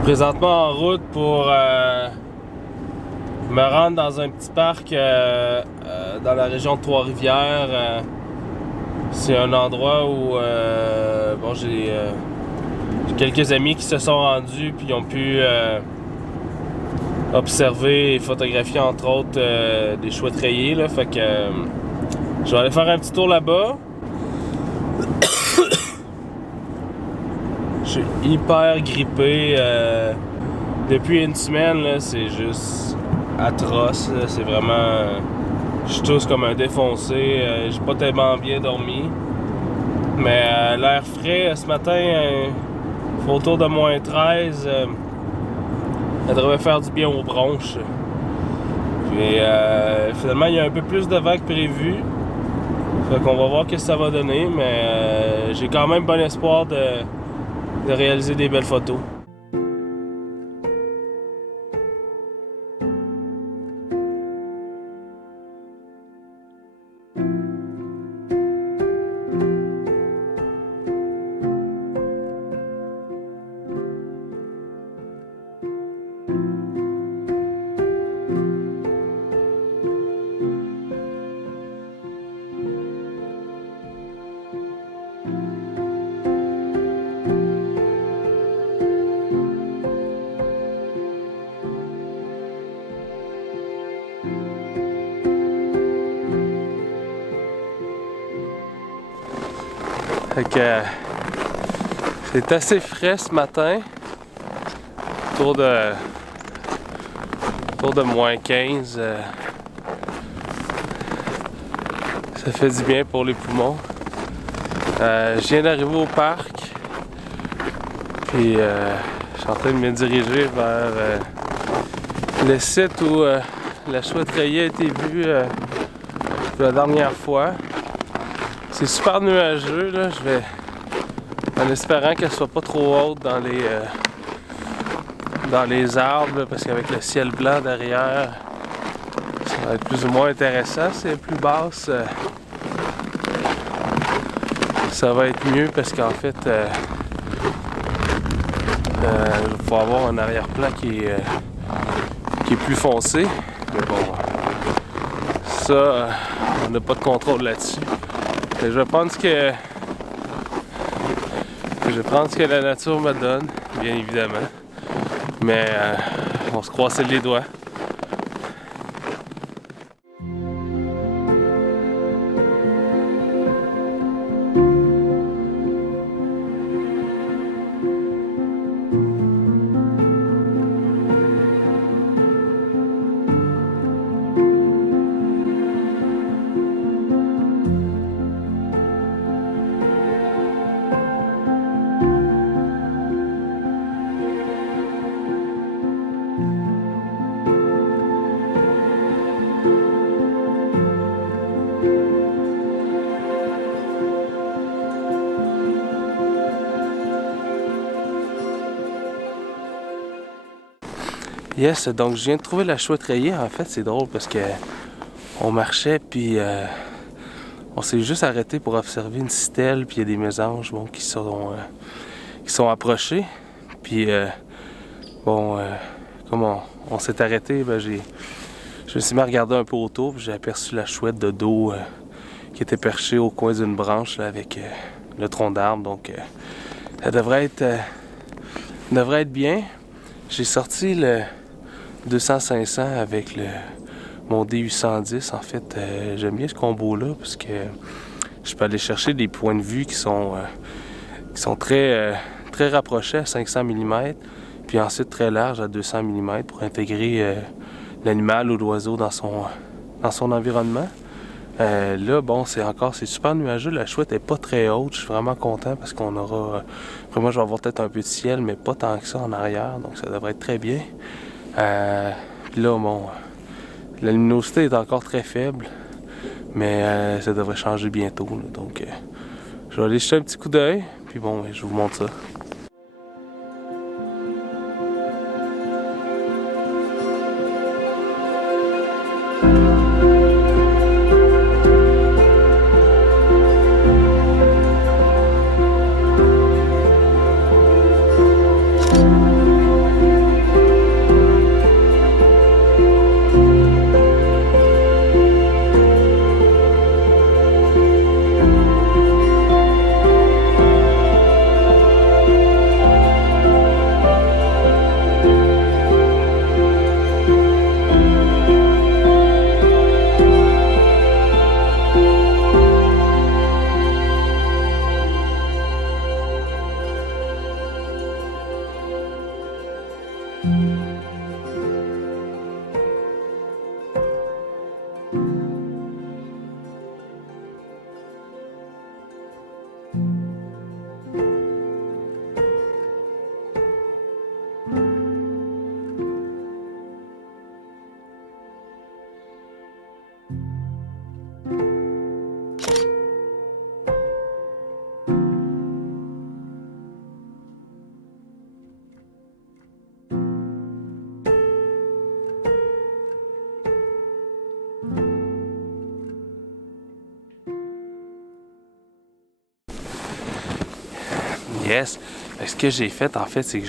suis présentement en route pour me rendre dans un petit parc dans la région de Trois-Rivières. C'est un endroit où bon, j'ai quelques amis qui se sont rendus puis ont pu observer et photographier entre autres des chouettes rayées. Là, fait que je vais aller faire un petit tour là-bas. Je suis hyper grippé. Depuis une semaine, là, c'est juste atroce. Là. C'est vraiment... Je suis tous comme un défoncé. J'ai pas tellement bien dormi. Mais l'air frais, ce matin, il fait autour de moins 13. Ça devrait faire du bien aux bronches. Puis finalement, il y a un peu plus de vent que prévu. Fait qu'on va voir ce que ça va donner. Mais j'ai quand même bon espoir de réaliser des belles photos. Fait que c'est assez frais ce matin, autour de moins 15. Ça fait du bien pour les poumons. Je viens d'arriver au parc, puis je suis en train de me diriger vers le site où la chouette rayée a été vue la dernière fois. C'est super nuageux, là. Je vais en espérant qu'elle soit pas trop haute dans les arbres, là, parce qu'avec le ciel blanc derrière, ça va être plus ou moins intéressant. Si elle est plus basse, ça va être mieux parce qu'en fait, je vais pouvoir avoir un arrière-plan qui est plus foncé. Mais bon, ça, on n'a pas de contrôle là-dessus. Je vais prendre ce que la nature me donne, bien évidemment. Mais on se croise les doigts. Yes, donc je viens de trouver la chouette rayée. En fait, c'est drôle parce que on marchait puis on s'est juste arrêté pour observer une citelle, puis il y a des mésanges bon, qui sont approchés. Puis comme on s'est arrêté, ben, je me suis mis à regarder un peu autour, puis j'ai aperçu la chouette de dos qui était perchée au coin d'une branche là, avec le tronc d'arbre. Donc ça devrait être bien. J'ai sorti le 200-500 avec mon D810. En fait, j'aime bien ce combo-là parce que je peux aller chercher des points de vue qui sont très rapprochés à 500 mm, puis ensuite très larges à 200 mm pour intégrer l'animal ou l'oiseau dans son environnement. Là, bon, c'est super nuageux. La chouette est pas très haute. Je suis vraiment content parce qu'on aura... Vraiment, je vais avoir peut-être un peu de ciel, mais pas tant que ça en arrière. Donc, ça devrait être très bien. Puis là, bon, la luminosité est encore très faible, mais ça devrait changer bientôt. Là. Donc, je vais aller jeter un petit coup d'œil. Puis bon, je vous montre ça. Yes! Ce que j'ai fait, en fait, c'est que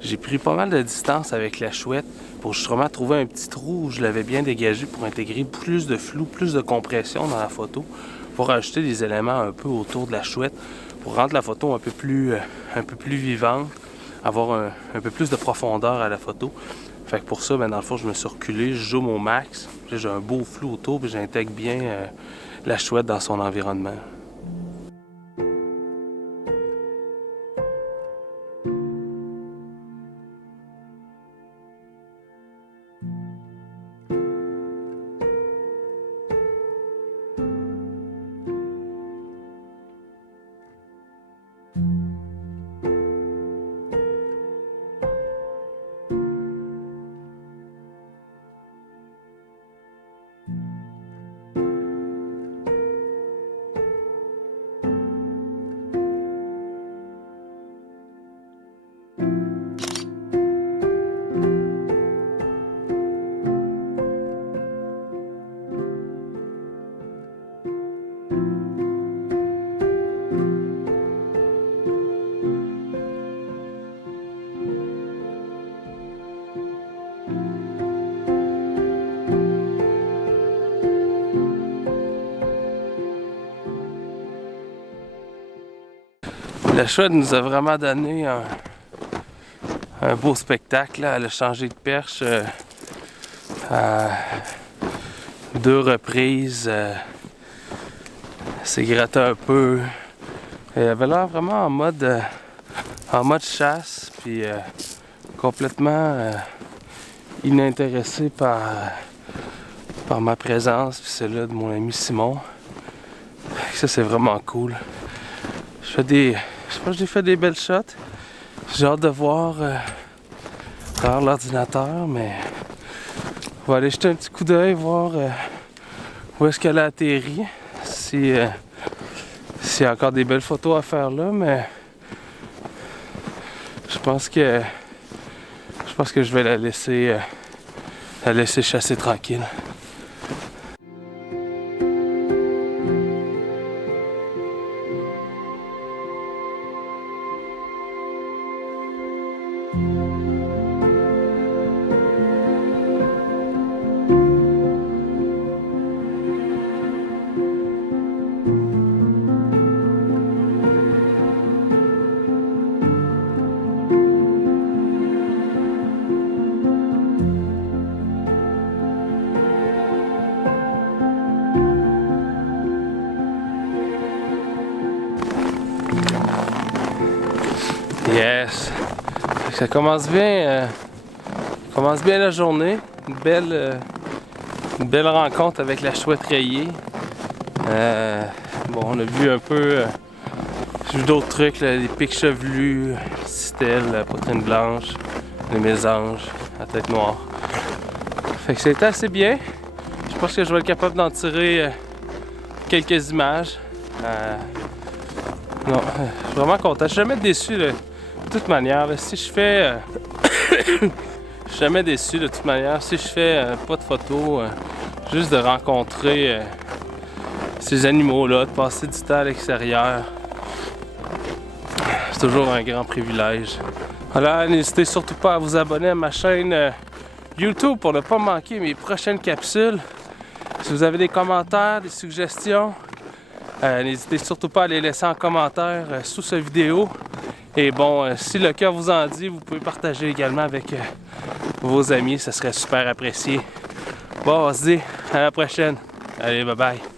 j'ai pris pas mal de distance avec la chouette pour justement trouver un petit trou où je l'avais bien dégagé pour intégrer plus de flou, plus de compression dans la photo, pour ajouter des éléments un peu autour de la chouette, pour rendre la photo un peu plus vivante, avoir un peu plus de profondeur à la photo. Fait que pour ça, dans le fond, je me suis reculé, je zoome au max, j'ai un beau flou autour, puis j'intègre bien la chouette dans son environnement. La chouette nous a vraiment donné un beau spectacle. Là. Elle a changé de perche à 2 reprises. Elle s'est grattée un peu. Elle avait l'air vraiment en mode chasse, puis complètement inintéressée par ma présence, puis celle-là de mon ami Simon. Ça, c'est vraiment cool. Je pense que j'ai fait des belles shots. J'ai hâte de voir par l'ordinateur, mais on va aller jeter un petit coup d'œil, voir où est-ce qu'elle a atterri. S'il y a encore des belles photos à faire là, mais je pense que je vais la laisser chasser tranquille. Yes! Ça commence bien la journée. Une belle rencontre avec la chouette rayée. Bon, on a vu un peu d'autres trucs, là, les pics chevelus, stèles, la poitrine blanche, les mésanges, la tête noire. Fait que c'était assez bien. Je pense que je vais être capable d'en tirer quelques images. Non, je suis vraiment content. Je suis jamais déçu de toute manière. Là, si je fais... je suis jamais déçu de toute manière. Si je fais pas de photos, juste de rencontrer ces animaux-là, de passer du temps à l'extérieur, c'est toujours un grand privilège. Voilà, n'hésitez surtout pas à vous abonner à ma chaîne YouTube pour ne pas manquer mes prochaines capsules. Si vous avez des commentaires, des suggestions, n'hésitez surtout pas à les laisser en commentaire sous cette vidéo. Et bon, si le cœur vous en dit, vous pouvez partager également avec vos amis, ça serait super apprécié. Bon, on se dit à la prochaine. Allez, bye bye.